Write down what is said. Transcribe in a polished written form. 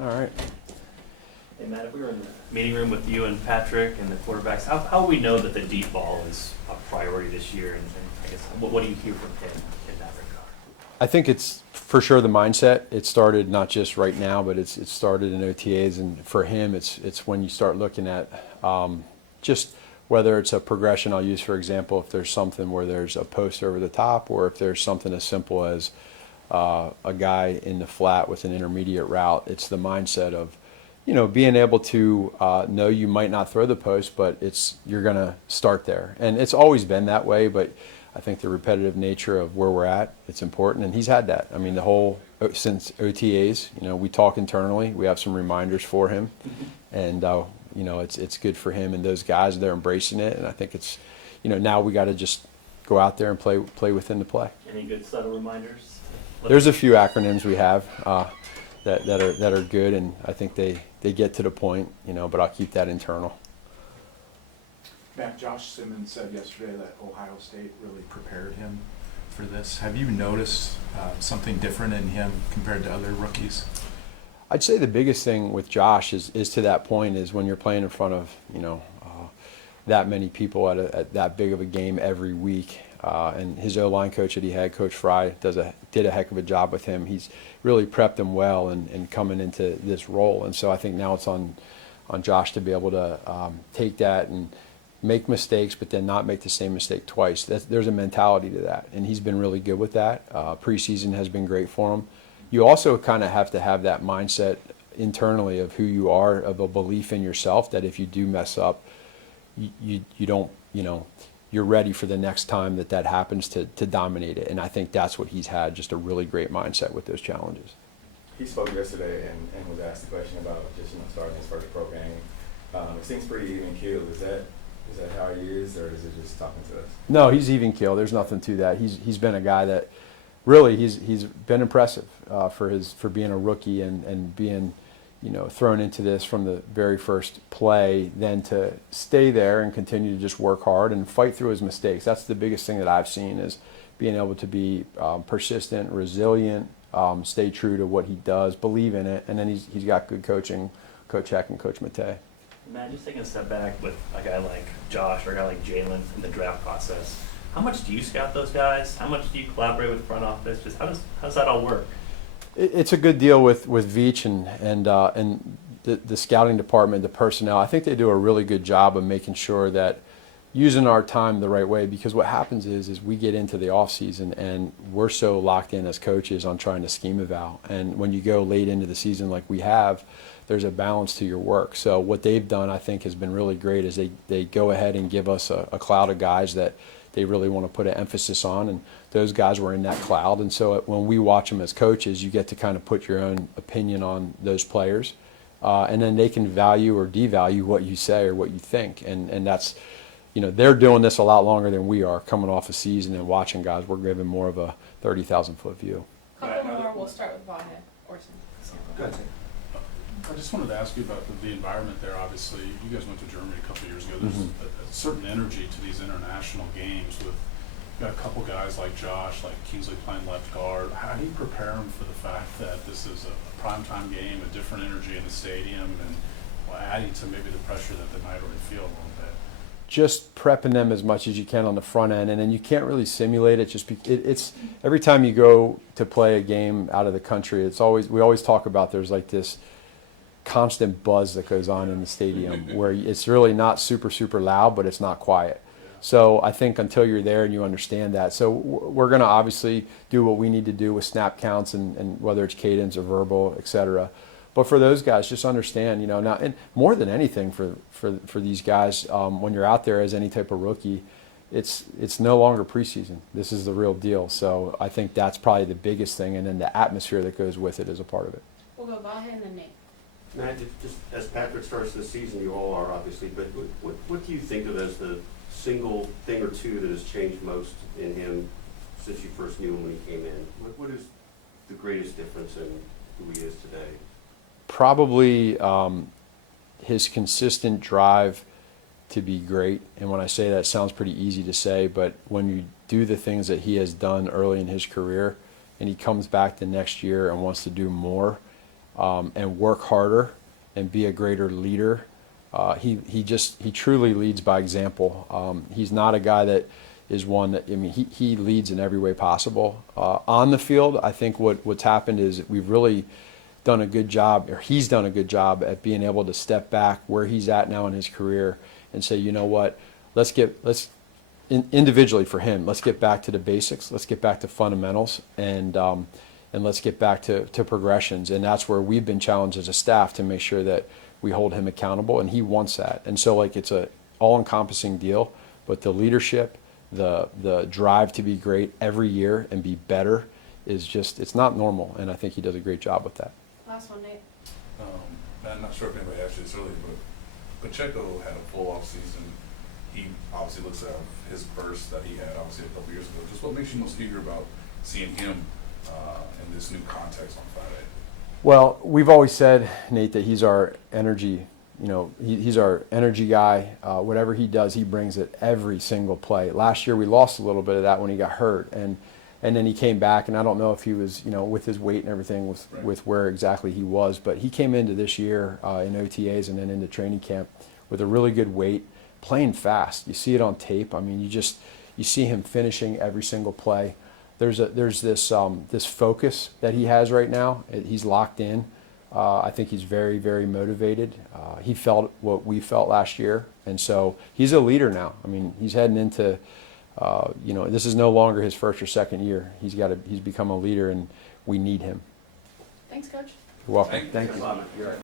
All right. Hey Matt, if we were in the meeting room with you and Patrick and the quarterbacks, how we know that the deep ball is a priority this year, and I guess what do you hear from him in that regard? I think it's for sure the mindset. It started not just right now, but it started in OTAs, and for him, it's when you start looking at just whether it's a progression. I'll use for example, if there's something where there's a post over the top, or if there's something as simple as a guy in the flat with an intermediate route. It's the mindset of, being able to know you might not throw the post, but you're going to start there. And it's always been that way, but I think the repetitive nature of where we're at, it's important. And he's had that. I mean, since OTAs, we talk internally. We have some reminders for him. And, it's good for him and those guys. They're embracing it. And I think it's, now we got to just go out there and play within the play. Any good subtle reminders? There's a few acronyms we have that are good, and I think they get to the point, but I'll keep that internal. Matt, Josh Simmons said yesterday that Ohio State really prepared him for this. Have you noticed something different in him compared to other rookies? I'd say the biggest thing with Josh is to that point is when you're playing in front of, that many people at that big of a game every week. And his O-line coach that he had, Coach Fry, did a heck of a job with him. He's really prepped him well and coming into this role. And so I think now it's on Josh to be able to take that and make mistakes, but then not make the same mistake twice. There's a mentality to that, and he's been really good with that. Preseason has been great for him. You also kind of have to have that mindset internally of who you are, of a belief in yourself that if you do mess up, you don't, you're ready for the next time that happens to dominate it. And I think that's what he's had, just a really great mindset with those challenges. He spoke yesterday and was asked a question about just starting his first pro game. It seems pretty even keeled. Is that how he is, or is it just talking to us? No, he's even keeled. There's nothing to that. He's been a guy that really he's been impressive for being a rookie and being thrown into this from the very first play, then to stay there and continue to just work hard and fight through his mistakes. That's the biggest thing that I've seen, is being able to be persistent, resilient, stay true to what he does, believe in it, and then he's got good coaching, Coach Heck and Coach Matei. Matt, just taking a step back with a guy like Josh or a guy like Jalen in the draft process, how much do you scout those guys? How much do you collaborate with the front office? Just how does that all work? It's a good deal with Veach and the scouting department, the personnel. I think they do a really good job of making sure that using our time the right way, because what happens is we get into the off season and we're so locked in as coaches on trying to scheme eval. And when you go late into the season like we have, there's a balance to your work. So what they've done, I think, has been really great, is they go ahead and give us a cloud of guys that they really want to put an emphasis on, and those guys were in that cloud. And so when we watch them as coaches, you get to kind of put your own opinion on those players, and then they can value or devalue what you say or what you think. And that's, they're doing this a lot longer than we are, coming off a season and watching guys. We're giving more of a 30,000-foot view. Couple more. We'll start with Vahe Orson. Go ahead. I just wanted to ask you about the environment there. Obviously, you guys went to Germany a couple of years ago. There's a certain energy to these international games with got a couple guys like Josh, like Kingsley playing left guard. How do you prepare them for the fact that this is a primetime game, a different energy in the stadium, and adding to maybe the pressure that they might already feel a little bit? Just prepping them as much as you can on the front end, and then you can't really simulate it. It's every time you go to play a game out of the country, we always talk about there's like this constant buzz that goes on in the stadium where it's really not super loud, but it's not quiet. So I think until you're there and you understand that. So we're going to obviously do what we need to do with snap counts and whether it's cadence or verbal, et cetera. But for those guys, just understand, now, and more than anything for these guys, when you're out there as any type of rookie, it's no longer preseason. This is the real deal. So I think that's probably the biggest thing, and then the atmosphere that goes with it is a part of it. We'll go Vahe and then Nate. Matt, just as Patrick starts this season, you all are obviously, but what do you think of as the single thing or two that has changed most in him since you first knew him when he came in? What is the greatest difference in who he is today? Probably his consistent drive to be great. And when I say that, it sounds pretty easy to say, but when you do the things that he has done early in his career and he comes back the next year and wants to do more, and work harder and be a greater leader. He truly leads by example. He's not a guy that is one that, I mean, he leads in every way possible. On the field, I think what's happened is we've really done a good job, or he's done a good job at being able to step back where he's at now in his career and say, you know what, individually for him, let's get back to the basics, let's get back to fundamentals, and let's get back to progressions. And that's where we've been challenged as a staff to make sure that we hold him accountable, and he wants that. And so, like, it's a all-encompassing deal, but the leadership, the drive to be great every year and be better is just, it's not normal, and I think he does a great job with that. Last one, Nate. I'm not sure if anybody asked you this earlier, but Pacheco had a full off season. He obviously looks at his burst that he had obviously a couple years ago. Just what makes you most eager about seeing him in this new context on Friday? Well, we've always said, Nate, that he's our energy, he's our energy guy. Whatever he does, he brings it every single play. Last year we lost a little bit of that when he got hurt, and then he came back, and I don't know if he was, with his weight and everything, with where exactly he was, but he came into this year in OTAs and then into training camp with a really good weight, playing fast. You see it on tape. I mean, you see him finishing every single play. There's this focus that he has right now. He's locked in. I think he's very, very motivated. He felt what we felt last year, and so he's a leader now. I mean, he's heading into, this is no longer his first or second year. He's become a leader, and we need him. Thanks, Coach. You're welcome. Thank you. Thank you.